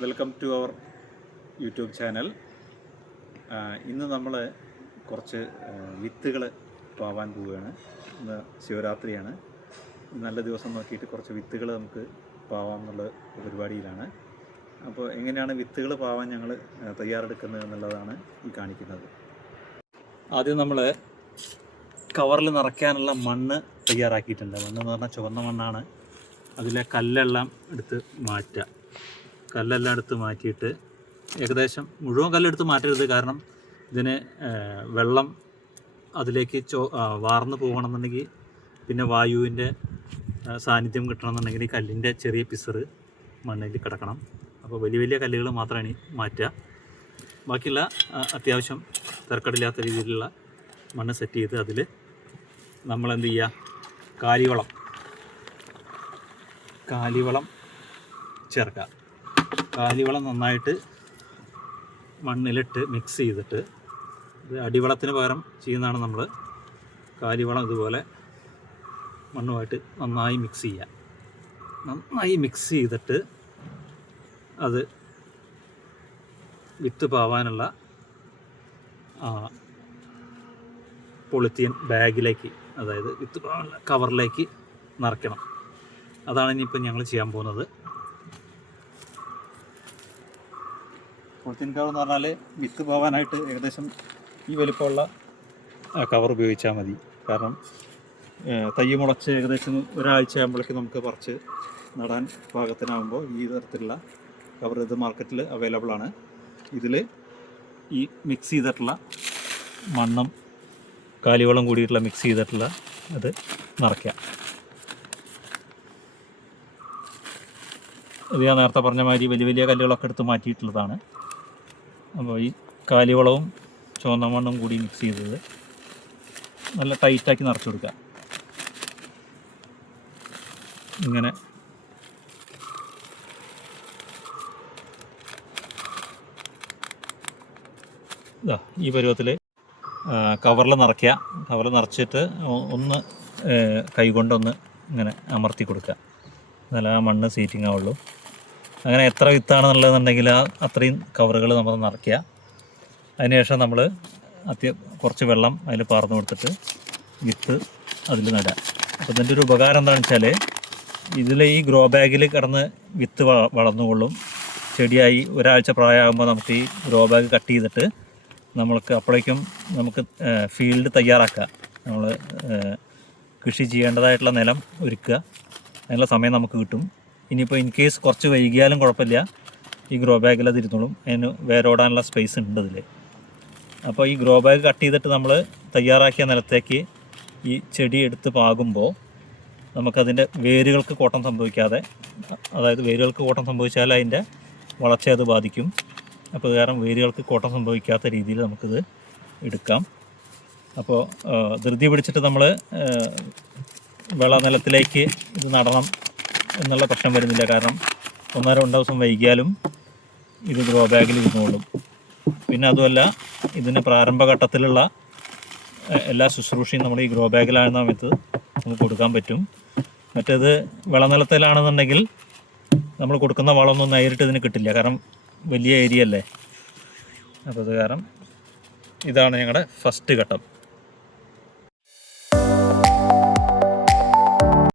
Welcome to our YouTube channel. ഇന്ന് നമ്മൾ കുറച്ച് വിത്തുകൾ പാവാൻ പോവുകയാണ്. ഇന്ന് ശിവരാത്രിയാണ്. നല്ല ദിവസം നോക്കിയിട്ട് കുറച്ച് വിത്തുകൾ നമുക്ക് പാവാമെന്നുള്ള പരിപാടിയിലാണ്. അപ്പോൾ എങ്ങനെയാണ് വിത്തുകൾ പാവാൻ ഞങ്ങൾ തയ്യാറെടുക്കുന്നത് എന്നുള്ളതാണ് ഈ കാണിക്കുന്നത്. ആദ്യം നമ്മൾ കവറിൽ നിറയ്ക്കാനുള്ള മണ്ണ് തയ്യാറാക്കിയിട്ടുണ്ട്. മണ്ണെന്ന് പറഞ്ഞാൽ ചുവന്ന മണ്ണാണ്. അതിലെ കല്ലെല്ലാം എടുത്ത് മാറ്റുക. കല്ലെല്ലാം എടുത്ത് മാറ്റിയിട്ട് ഏകദേശം മുഴുവൻ കല്ലെടുത്ത് മാറ്റരുത്, കാരണം ഇതിന് വെള്ളം അതിലേക്ക് വാർന്ന് പോകണമെന്നുണ്ടെങ്കിൽ, പിന്നെ വായുവിൻ്റെ സാന്നിധ്യം കിട്ടണമെന്നുണ്ടെങ്കിൽ ഈ കല്ലിൻ്റെ ചെറിയ പിസറ് മണ്ണിൽ കിടക്കണം. അപ്പോൾ വലിയ വലിയ കല്ലുകൾ മാത്രമാണ് മാറ്റുക. ബാക്കിയുള്ള അത്യാവശ്യം തിരക്കടില്ലാത്ത രീതിയിലുള്ള മണ്ണ് സെറ്റ് ചെയ്ത് അതിൽ നമ്മളെന്ത് ചെയ്യുക, കാലിവളം ചേർക്കുക. കാലിവളം നന്നായിട്ട് മണ്ണിലിട്ട് മിക്സ് ചെയ്തിട്ട്, ഇത് അടിവളത്തിന് പകരം ചെയ്യുന്നതാണ് നമ്മൾ. കാലിവളം ഇതുപോലെ മണ്ണുമായിട്ട് നന്നായി മിക്സ് ചെയ്യുക. നന്നായി മിക്സ് ചെയ്തിട്ട് അത് വിത്ത് പാവാനുള്ള പോളിത്തീൻ ബാഗിലേക്ക്, അതായത് വിത്ത് പാവാനുള്ള കവറിലേക്ക് നിറയ്ക്കണം. അതാണ് ഇനിയിപ്പോൾ ഞങ്ങൾ ചെയ്യാൻ പോകുന്നത്. പോളിത്തീൻ കവർ എന്ന് പറഞ്ഞാൽ വിത്ത് പോകാനായിട്ട് ഏകദേശം ഈ വലിപ്പമുള്ള കവർ ഉപയോഗിച്ചാൽ മതി. കാരണം തൈ മുളച്ച് ഏകദേശം ഒരാഴ്ച ആകുമ്പോഴേക്ക് നമുക്ക് പറിച്ച് നടാൻ പാകത്തിനാകുമ്പോൾ ഈ തരത്തിലുള്ള കവർ ഇത് മാർക്കറ്റിൽ അവൈലബിൾ ആണ്. ഇതിൽ ഈ മിക്സ് ചെയ്തിട്ടുള്ള മണ്ണും കാലിവളം കൂടിയിട്ടുള്ള മിക്സ് ചെയ്തിട്ടുള്ള അത് നിറയ്ക്കുക. ഇത് ഞാൻ നേരത്തെ പറഞ്ഞ മാതിരി വലിയ വലിയ കല്ലുകളൊക്കെ എടുത്ത് മാറ്റിയിട്ടുള്ളതാണ്. അപ്പോൾ ഈ കാലിവളവും ചുവന്ന മണ്ണും കൂടി മിക്സ് ചെയ്തത് നല്ല ടൈറ്റാക്കി നിറച്ച് കൊടുക്കുക. ഇങ്ങനെ ഇതാ ഈ പരുവത്തിൽ കവറിൽ നിറയ്ക്കുക. കവറിൽ നിറച്ചിട്ട് ഒന്ന് കൈകൊണ്ടൊന്ന് ഇങ്ങനെ അമർത്തി കൊടുക്കുക. എന്നാലും ആ മണ്ണ് സീറ്റിംഗ് ആവുള്ളൂ. അങ്ങനെ എത്ര വിത്താണെന്നുള്ളതെന്നുണ്ടെങ്കിൽ അത്രയും കവറുകൾ നമ്മൾ നിറയ്ക്കുക. അതിനുശേഷം നമ്മൾ കുറച്ച് വെള്ളം അതിൽ പാർന്നു കൊടുത്തിട്ട് വിത്ത് അതിൽ നടുക. അപ്പോൾ ഇതിൻ്റെ ഒരു ഉപകാരം എന്താണെന്ന് വെച്ചാൽ, ഇതിൽ ഈ ഗ്രോ ബാഗിൽ കിടന്ന് വിത്ത് വളർന്നുകൊള്ളും. ചെടിയായി ഒരാഴ്ച പ്രായമാകുമ്പോൾ നമുക്ക് ഈ ഗ്രോ ബാഗ് കട്ട് ചെയ്തിട്ട് അപ്പോഴേക്കും നമുക്ക് ഫീൽഡ് തയ്യാറാക്കുക. നമ്മൾ കൃഷി ചെയ്യേണ്ടതായിട്ടുള്ള നിലം ഒരുക്കുക. അതിനുള്ള സമയം നമുക്ക് കിട്ടും. ഇനിയിപ്പോൾ ഇൻ കേസ് കുറച്ച് വൈകിയാലും കുഴപ്പമില്ല, ഈ ഗ്രോ ബാഗിൽ അത് ഇരുന്നോളും. അതിന് വേരോടാനുള്ള സ്പേസ് ഉണ്ട് അതിൽ. അപ്പോൾ ഈ ഗ്രോ ബാഗ് കട്ട് ചെയ്തിട്ട് നമ്മൾ തയ്യാറാക്കിയ നിലത്തേക്ക് ഈ ചെടി എടുത്ത് പാകുമ്പോൾ നമുക്കതിൻ്റെ വേരുകൾക്ക് കോട്ടം സംഭവിക്കാതെ, അതായത് വേരുകൾക്ക് കോട്ടം സംഭവിച്ചാൽ അതിൻ്റെ വളർച്ചയെ അത് ബാധിക്കും. അപ്പോൾ അത് കാരണം വേരുകൾക്ക് കോട്ടം സംഭവിക്കാത്ത രീതിയിൽ നമുക്കിത് എടുക്കാം. അപ്പോൾ ധൃതി പിടിച്ചിട്ട് നമ്മൾ വിളനിലത്തിലേക്ക് ഇത് നടണം എന്നുള്ള പ്രശ്നം വരുന്നില്ല. കാരണം 1-2 ദിവസം വൈകിയാലും ഇത് ഗ്രോ ബാഗിൽ ഇരുന്നോളും. പിന്നെ അതുമല്ല, ഇതിന് പ്രാരംഭഘട്ടത്തിലുള്ള എല്ലാ ശുശ്രൂഷയും നമ്മൾ ഈ ഗ്രോ ബാഗിലാകുന്ന സമയത്ത് നമുക്ക് കൊടുക്കാൻ പറ്റും. മറ്റേത് വിളനിലത്തിലാണെന്നുണ്ടെങ്കിൽ നമ്മൾ കൊടുക്കുന്ന വളമൊന്നും നേരിട്ട് ഇതിന് കിട്ടില്ല, കാരണം വലിയ ഏരിയ അല്ലേ. അപ്പോൾ അത് കാരണം ഇതാണ് ഞങ്ങളുടെ ഫസ്റ്റ് ഘട്ടം.